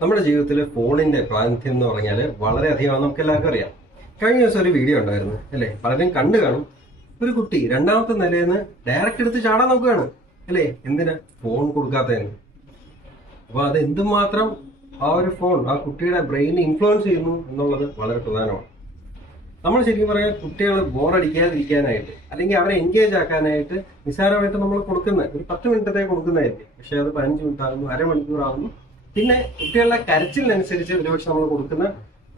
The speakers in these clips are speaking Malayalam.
നമ്മുടെ ജീവിതത്തിൽ ഫോണിന്റെ പ്രാതിനിധ്യം എന്ന് പറഞ്ഞാൽ വളരെയധികം നമുക്ക് എല്ലാവർക്കും അറിയാം. കഴിഞ്ഞ ദിവസം ഒരു വീഡിയോ ഉണ്ടായിരുന്നു അല്ലേ, പലരും കണ്ടു കാണും. ഒരു കുട്ടി രണ്ടാമത്തെ നിലയിൽ നിന്ന് ഡയറക്റ്റ് എടുത്ത് ചാടാൻ നോക്കുകയാണ് അല്ലേ, എന്തിനാ ഫോൺ കൊടുക്കാത്തതിന്. അപ്പൊ അത് എന്തുമാത്രം ആ ഒരു ഫോൺ ആ കുട്ടിയുടെ ബ്രെയിനെ ഇൻഫ്ലുവൻസ് ചെയ്യുന്നു എന്നുള്ളത് വളരെ പ്രധാനമാണ്. നമ്മൾ ശരിക്കും പറയാൻ കുട്ടികൾ ബോറടിക്കാതിരിക്കാനായിട്ട് അല്ലെങ്കിൽ അവരെ എൻഗേജ് ആക്കാനായിട്ട് നിസ്സാരമായിട്ട് നമ്മൾ കൊടുക്കുന്ന ഒരു 10 മിനിറ്റത്തെ കൊടുക്കുന്നതായിരിക്കും. പക്ഷെ അത് 15 മിനിറ്റ് ആകുന്നു, അരമണിക്കൂറാകുന്നു. പിന്നെ കുട്ടികളുടെ കരച്ചിലിനനുസരിച്ച് ഒരുപക്ഷെ നമ്മൾ കൊടുക്കുന്ന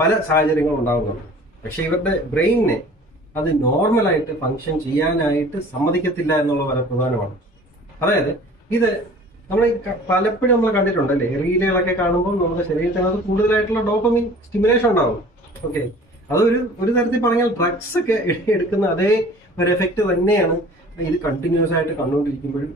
പല സാഹചര്യങ്ങളും ഉണ്ടാകുന്നുണ്ട്. പക്ഷെ ഇവരുടെ ബ്രെയിനിനെ അത് നോർമലായിട്ട് ഫങ്ഷൻ ചെയ്യാനായിട്ട് സമ്മതിക്കത്തില്ല എന്നുള്ള വളരെ പ്രധാനമാണ്. അതായത് ഇത് നമ്മൾ പലപ്പോഴും നമ്മൾ കണ്ടിട്ടുണ്ടല്ലേ, റീലുകളൊക്കെ കാണുമ്പോൾ നമ്മുടെ ശരീരത്തിനകത്ത് കൂടുതലായിട്ടുള്ള ഡോപ്പമിൻ സ്റ്റിമുലേഷൻ ഉണ്ടാവും. ഓക്കെ, ഒരു തരത്തിൽ പറഞ്ഞാൽ ഡ്രഗ്സ് ഒക്കെ എടുക്കുന്ന അതേ ഒരു എഫക്റ്റ് തന്നെയാണ് ഇത് കണ്ടിന്യൂസ് ആയിട്ട് കണ്ടുകൊണ്ടിരിക്കുമ്പോഴും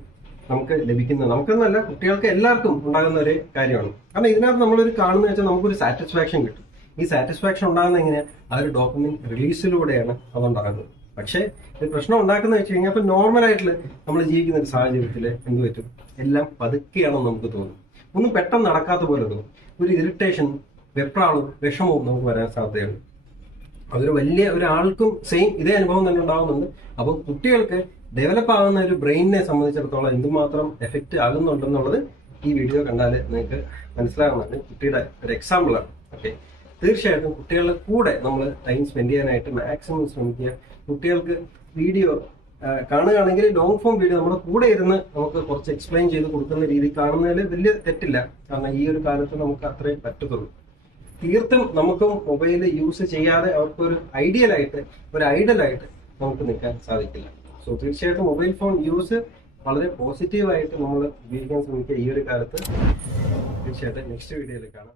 നമുക്ക് ലഭിക്കുന്നത്. നമുക്കെന്നല്ല, കുട്ടികൾക്ക് എല്ലാവർക്കും ഉണ്ടാകുന്ന ഒരു കാര്യമാണ്. കാരണം ഇതിനകത്ത് നമ്മളൊരു കാണുന്ന വെച്ചാൽ നമുക്കൊരു സാറ്റിസ്ഫാക്ഷൻ കിട്ടും. ഈ സാറ്റിസ്ഫാക്ഷൻ ഉണ്ടാകുന്ന എങ്ങനെയാണ്? ആ ഒരു ഡോപ്പമിൻ റിലീസിലൂടെയാണ് അതുണ്ടാകുന്നത്. പക്ഷേ ഇത് പ്രശ്നം ഉണ്ടാക്കുന്ന വെച്ച് കഴിഞ്ഞാൽ ഇപ്പൊ നോർമലായിട്ടുള്ള നമ്മൾ ജീവിക്കുന്ന ഒരു സാഹചര്യത്തിൽ എന്ത് പറ്റും, എല്ലാം പതുക്കെയാണെന്ന് നമുക്ക് തോന്നും. ഒന്നും പെട്ടെന്ന് നടക്കാത്ത പോലെ തോന്നും. ഒരു ഇറിറ്റേഷൻ, വെപ്രാളവും വിഷമവും നമുക്ക് വരാൻ സാധ്യതയുണ്ട്. അതൊരു വലിയ ഒരാൾക്കും സെയിം ഇതേ അനുഭവം തന്നെ ഉണ്ടാകുന്നുണ്ട്. അപ്പൊ കുട്ടികൾക്ക് ഡെവലപ്പ് ആകുന്ന ഒരു ബ്രെയിനിനെ സംബന്ധിച്ചിടത്തോളം എന്തുമാത്രം എഫക്റ്റ് ആകുന്നുണ്ടെന്നുള്ളത് ഈ വീഡിയോ കണ്ടാൽ നിങ്ങൾക്ക് മനസ്സിലാകുന്നുണ്ട്. കുട്ടിയുടെ ഒരു എക്സാമ്പിളാണ്. ഓക്കെ, തീർച്ചയായിട്ടും കുട്ടികളുടെ കൂടെ നമ്മൾ ടൈം സ്പെൻഡ് ചെയ്യാനായിട്ട് മാക്സിമം ശ്രമിക്കുക. കുട്ടികൾക്ക് വീഡിയോ കാണുകയാണെങ്കിൽ ലോങ് ഫോം വീഡിയോ നമ്മുടെ കൂടെ ഇരുന്ന് നമുക്ക് കുറച്ച് എക്സ്പ്ലെയിൻ ചെയ്ത് കൊടുക്കുന്ന രീതി കാണുന്നതിൽ വലിയ തെറ്റില്ല. കാരണം ഈ ഒരു കാലത്ത് നമുക്ക് അത്രേ പറ്റത്തുള്ളൂ. തീർത്തും നമുക്കും മൊബൈൽ യൂസ് ചെയ്യാതെ അവർക്കൊരു ഐഡിയലായിട്ട് ഒരു ഐഡലായിട്ട് നമുക്ക് നിൽക്കാൻ സാധിക്കില്ല. സോ തീർച്ചയായിട്ടും മൊബൈൽ ഫോൺ യൂസ് വളരെ പോസിറ്റീവായിട്ട് നമ്മൾ ഉപയോഗിക്കാൻ ശ്രമിക്കുക ഈ ഒരു കാലത്ത്. തീർച്ചയായിട്ടും നെക്സ്റ്റ് വീഡിയോയിൽ കാണാം.